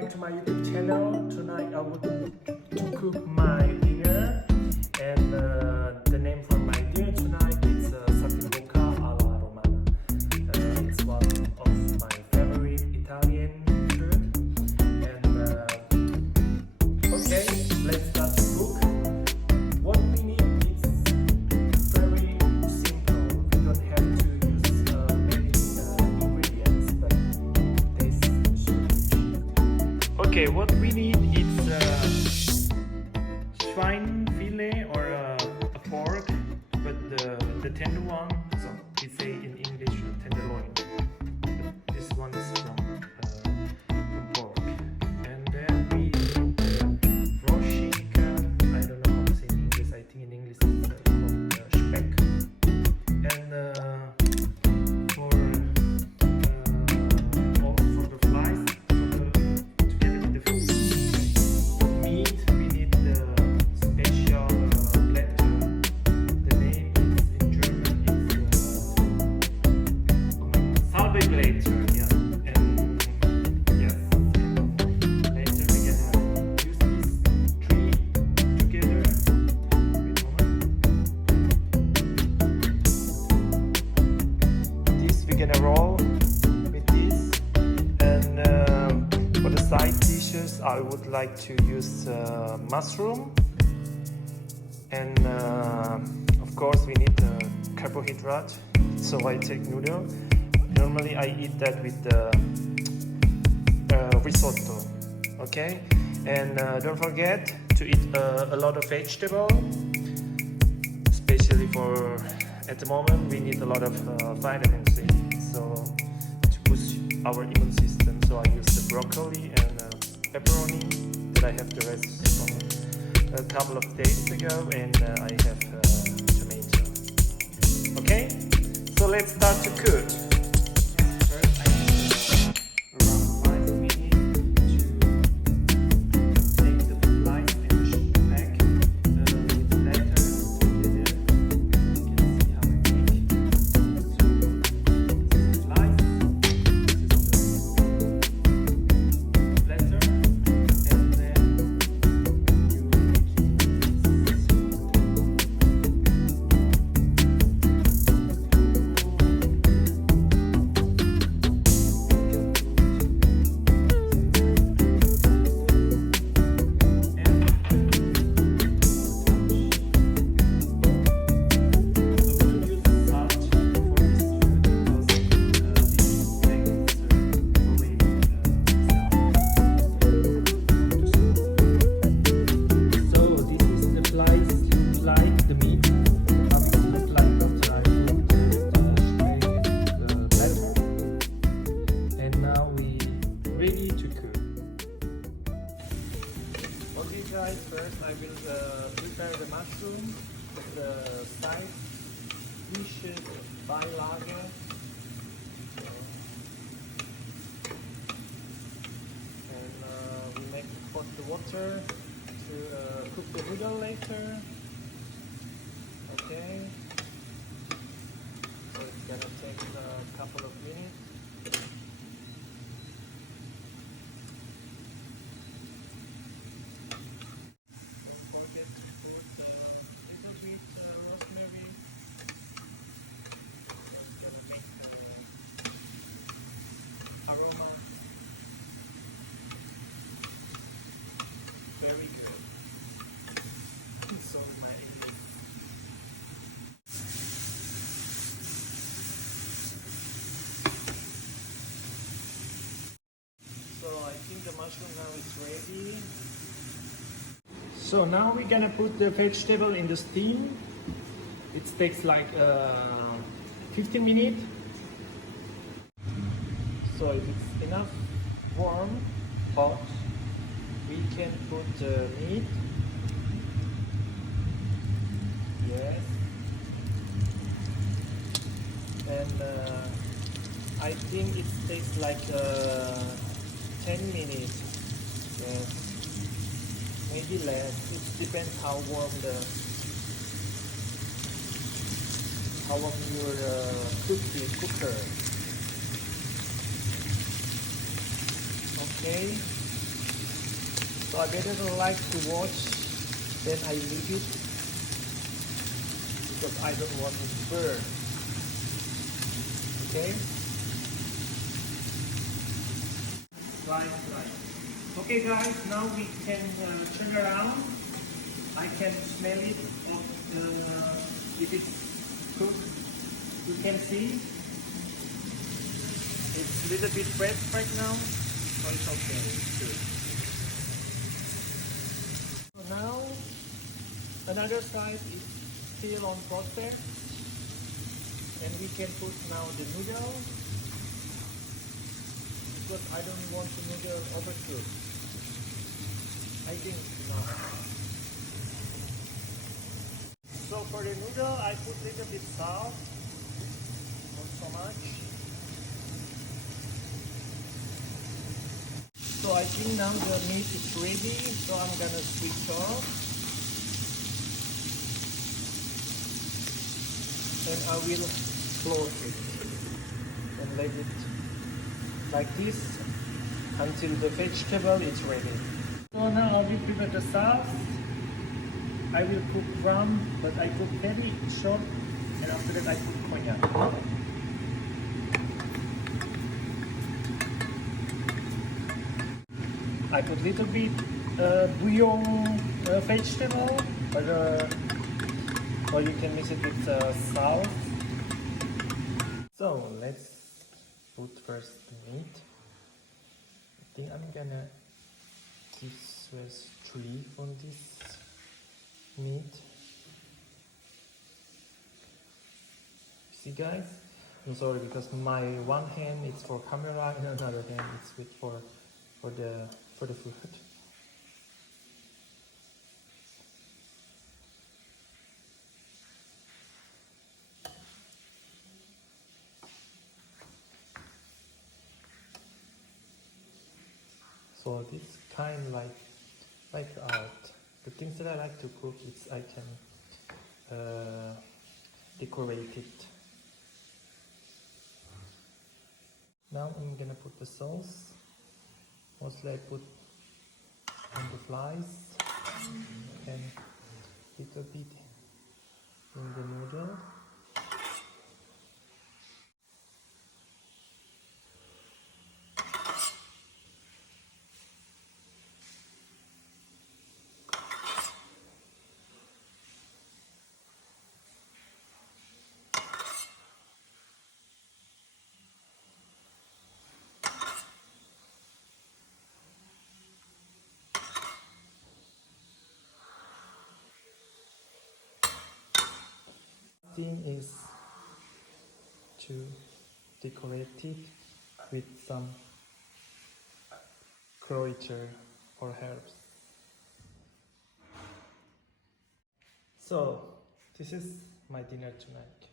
back to my YouTube channel. Tonight I would to cook my dinner, and the name for my dinner tonight is Saltimbocca alla Romana. It's one of my favorite Italian food. And okay, let's start to cook. What we need is very simple. We don't have to use many ingredients, but this should. Okay, what we need is swine fillet or a pork, but the tender one. So we say in English tenderloin. But this one is from pork. And then we need raw chicken. I don't know how to say in English. I think in English it's called speck. And for the flies, together with the meat, we need the special platter. The name is in German is Saltimbocca. Yeah, and yes, and later we gonna use these three together. Wait a moment. This we gonna roll with this, and for the side dishes, I would like to use mushroom, and of course we need carbohydrate. So I take noodle. Normally I eat that with risotto. Okay, and don't forget to eat a lot of vegetable, especially for at the moment we need a lot of vitamin C. So to boost our immune system, so I use the broccoli and pepperoni that I have the rest from a couple of days ago, and I have tomato. Okay, so let's start to cook. First, I need around 5 minutes to take the slice and the speck with platter together. You can see how I make. So this is slice, this is the platter, and then you make it. Guys, first I will prepare the mushroom, the side dishes, beilage. And we make hot the water to cook the noodle later. Okay, so it's gonna take a couple of minutes. Forget to put a little bit rosemary. It's gonna make aroma very good. So my English. So I think the mushroom now is ready. So now we're gonna put the vegetable in the steam. It takes like 15 minutes. So if it's enough warm, hot, we can put the meat. Yes. And I think it takes like 10 minutes. Yes. Maybe less. It depends how warm your cooker. Okay. So I better like to watch, then I leave it because I don't want it to burn. Okay? Right. Okay guys, now we can turn around. I can smell it if it's cooked. You can see it's a little bit wet right now, so it's okay, it's good. So now another side is still on toaster, and we can put now the noodle, because I don't want the noodle overcooked. I think it's enough. So for the noodle, I put a little bit salt, not so much. So I think now the meat is ready, so I'm gonna switch off. And I will close it and let it like this until the vegetable is ready. So now I will prepare the sauce. I will cook rum, but I cook very short, and after that I put cognac. I put little bit bouillon vegetable, or you can mix it with salt. So let's put first the meat. I think I'm gonna give Swiss 3 on this meat. See guys, I'm sorry because my one hand is for camera and another hand is with for the food. So this kind like art. The things that I like to cook is I can decorate it. Now I'm gonna put the sauce. Mostly I put on the flies and little bit in the noodle. Thing is to decorate it with some kräuter or herbs. So this is my dinner tonight.